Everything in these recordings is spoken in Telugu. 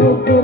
Cô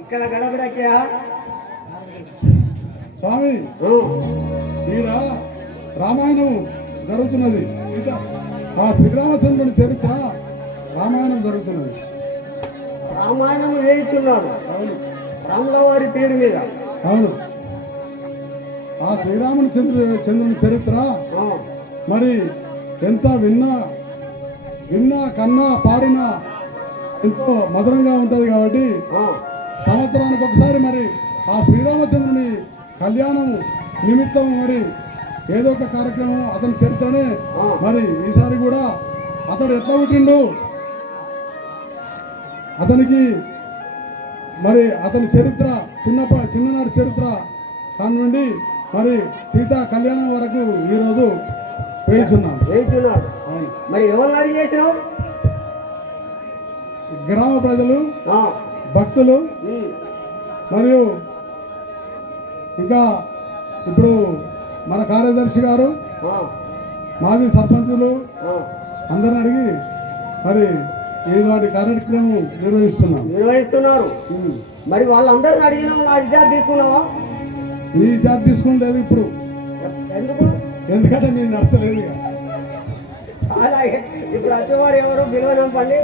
ఇక్కడ గడబడక్యా స్వామి ఈడ రామాయణం జరుగుతున్నది. సీత ఆ శ్రీరామచంద్రుని చరిత్ర రామాయణం జరుగుతున్నది. రామాయణం వేయించున్నారు. అవును. రాముల వారి పేరు మీద. అవును. ఆ శ్రీరాముని చంద్రు చంద్రుని చరిత్ర మరి ఎంత విన్నా విన్నా కన్నా పాడినా ఎంతో మధురంగా ఉంటుంది కాబట్టి సంవత్సరానికి ఒకసారి మరి ఆ శ్రీరామచంద్రుని కళ్యాణం నిమిత్తం మరి ఏదో ఒక కార్యక్రమం అతని చరిత్రనే మరి ఈసారి కూడా అతడు ఎట్లా పుట్టిండు? అతనికి మరి అతని చరిత్ర చిన్నప్ప చిన్ననాటి చరిత్ర నుండి మరి సీతా కళ్యాణం వరకు ఈరోజు వేయించున్నాను వేయించున్నారు మరి ఎవరు అడిగి చేసినావు? గ్రామ ప్రజలు భక్తులు మరియు ఇంకా ఇప్పుడు మన కార్యదర్శి గారు మాజీ సర్పంచులు. అందరిని అడిగి మరి ఈనాటి కార్యక్రమం నిర్వహిస్తున్నాం. నిర్వహిస్తున్నారు. మరి వాళ్ళందరిని అడిగినావు నా తీసుకున్నావా? ఈ జాతి తీసుకుంటలేదు ఇప్పుడు. ఎందుకు? ఎందుకంటే నేను నడతలేదు ఇక. అలాగే ఇప్పుడు వచ్చేవారు ఎవరు? విలువనంపండి